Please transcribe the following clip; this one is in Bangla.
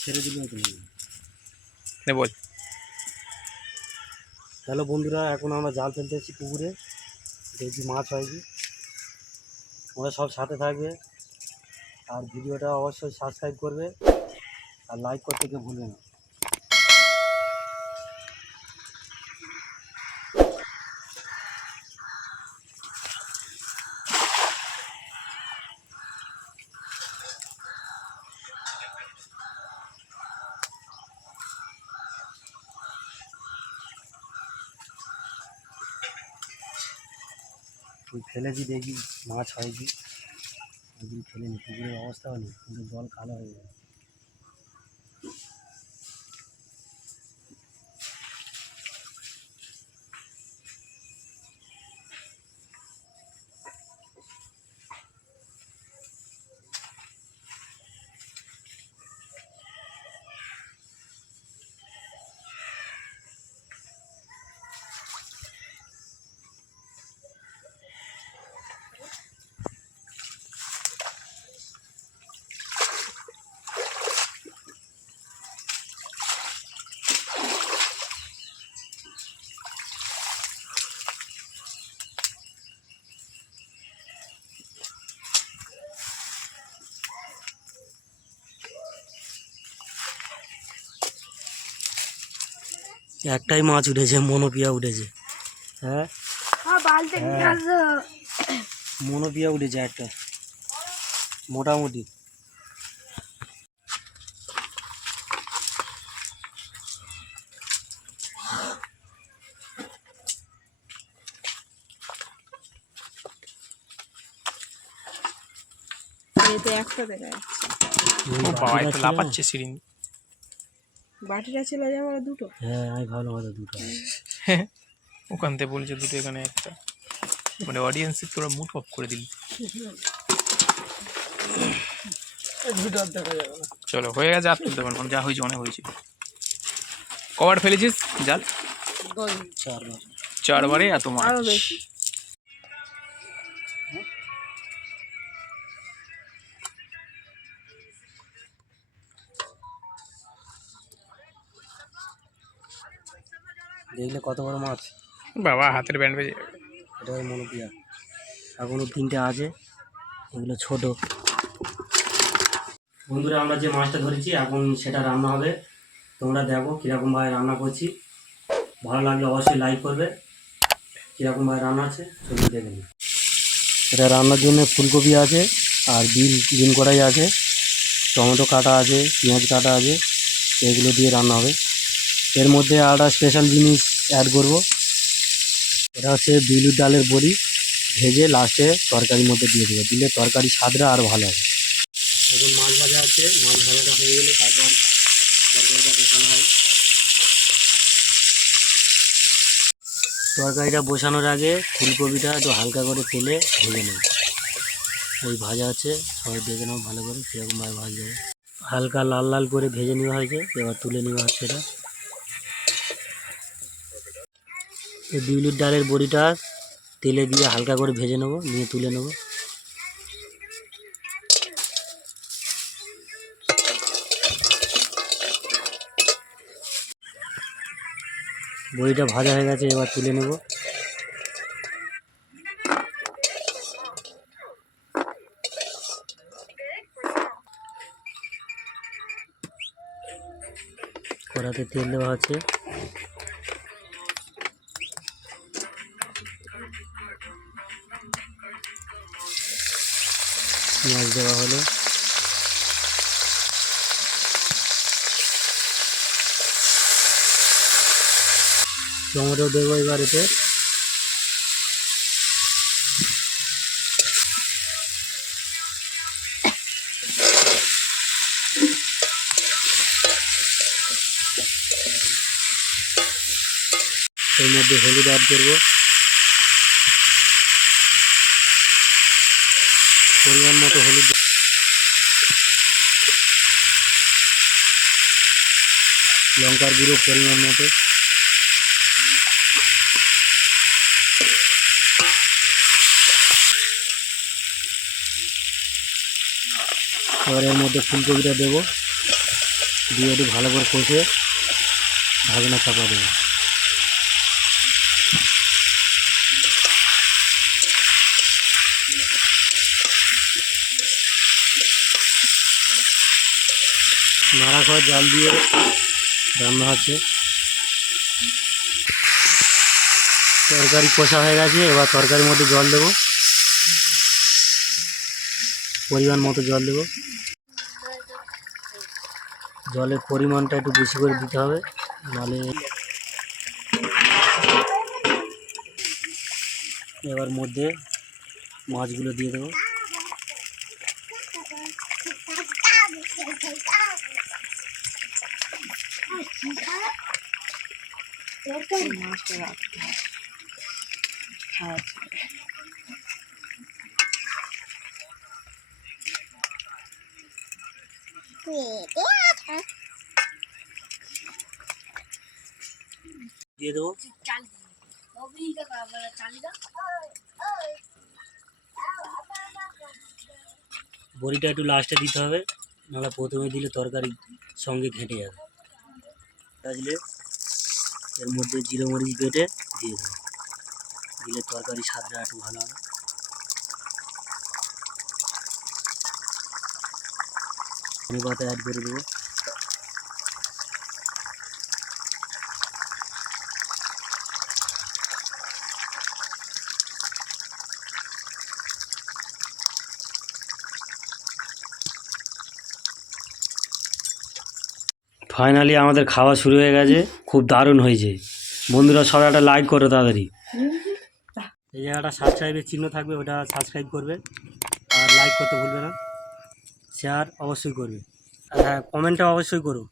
ছেড়ে দিল বল। হ্যালো বন্ধুরা, এখন আমরা জাল ফেলতে এসেছি পুকুরে, দেখি মাছ হয় কি। তোমরা সব সাথে থাকবে আর ভিডিওটা অবশ্যই সাবস্ক্রাইব করবে আর লাইক করতে কেউ ভুলবে না। তুই ফেলেছি দেখি মাছ হয় কি। একদিন ফেলেনি, পুকুরের অবস্থা হয়নি, কিন্তু জল কালো হয়ে যায়। একটাই মাছ উঠেছে, মনোপিয়া উঠেছে। হ্যাঁ মনোপিয়া উঠেছে একটা, মোটামুটি। বাটিটা ছিল দুটো। হ্যাঁ আমি ভালো ভালো দুটো। ওখান থেকে বলছে দুটো, এখানে একটা। মানে অডিয়েন্সের তোরা মুড অফ করে দিলি। চলো হয়ে গেছে, আর তুলতে পারবো, যা হয়েছে অনেক হয়েছে। কবার ফেলেছিস জাল? 4বারে এত মাছ। দেখলে কত বড় মাছ বাবা, হাতের ব্যান্ড বেজে। এটা ওই মনোপিয়া, এখনো 3টে আছে, এগুলো ছোট। বন্ধুরা, আমরা যে মাছটা ধরেছি এখন সেটা রান্না হবে। তোমরা দেখো কীরকমভাবে রান্না করছি। ভালো লাগলে অবশ্যই লাইক করবে। কীরকমভাবে রান্না আছে সেগুলো দেখে নিন। এটা রান্নার জন্য ফুলকপি আছে, আর বিন কড়াই আছে, টমেটো কাটা আছে, পেঁয়াজ কাটা আছে, এগুলো দিয়ে রান্না হবে। এর মধ্যে একটা স্পেশাল জিনিস অ্যাড করব, এটা হচ্ছে বিউলির ডালের বড়ি ভেজে লাস্টে তরকারির মধ্যে দিয়ে দেবো, দিলে তরকারি স্বাদটা আরও ভালো হবে। এখন মাছ ভাজা আছে, মাছ ভাজাটা হয়ে গেলে তারপর তরকারিটা বসানো হয়। তরকারিটা বসানোর আগে ফুলকপিটা একটু হালকা করে তেলে ভেজে নেব। ওই ভাজা আছে, সবাই দেখে নাও ভালো করে কীরকমভাবে ভাজা যাবে। হালকা লাল লাল করে ভেজে নেওয়া হয়েছে, এবার তুলে নেওয়া হচ্ছে। এটা এই বিউলির ডালের বড়িটা তেলে দিয়ে হালকা করে ভেজে নেব, নিয়ে তুলে নেব। বড়িটা ভাজা হয়ে গেছে, এবার তুলে নেব। কড়াতে তেল দেওয়া আছে, পেঁয়াজ দেওয়া হলো, টমেটো দেবো এবার এতে। এর মধ্যে হলুদ অ্যাড করবো, পরিমাণ মতো হলুদ, লঙ্কার গুঁড়ো পরিমাণ মতো, এবার এর মধ্যে ফুলকপিটা দেবো, দিয়ে একটু ভালো করে কষে ঢাকনা চাপা দেবো। নাড়া খাওয়া জাল দিয়ে রান্না হচ্ছে। তরকারি কষা হয়ে গেছে, এবার তরকারির মধ্যে জল দেবো, পরিমাণ মতো জল দেবো। জলের পরিমাণটা একটু বেশি করে দিতে হবে, নাহলে এবার মধ্যে মাছগুলো দিয়ে দেবো। দিয়ে দেবো। বড়িটা একটু লাস্টে দিতে হবে, নাহলে প্রথমে দিলে তরকারির সঙ্গে ঘেঁটে যাবে। তাহলে এর মধ্যে জিরে মরিচ বেটে দিয়ে দেবো, দিলে তরকারি স্বাদটা একটু ভালো হবে। ধনে পাতা অ্যাড করে দেবো। ফাইনালি আমাদের খাওয়া শুরু হয়ে গেছে, খুব দারুণ হয়েছে। বন্ধুরা সবাই একটা লাইক করো তাড়াতাড়ি। এই জায়গাটা সাবস্ক্রাইবের চিহ্ন থাকবে, ওটা সাবস্ক্রাইব করবে, আর লাইক করতে ভুলবে না, শেয়ার অবশ্যই করবে, আর হ্যাঁ কমেন্টটা অবশ্যই করো।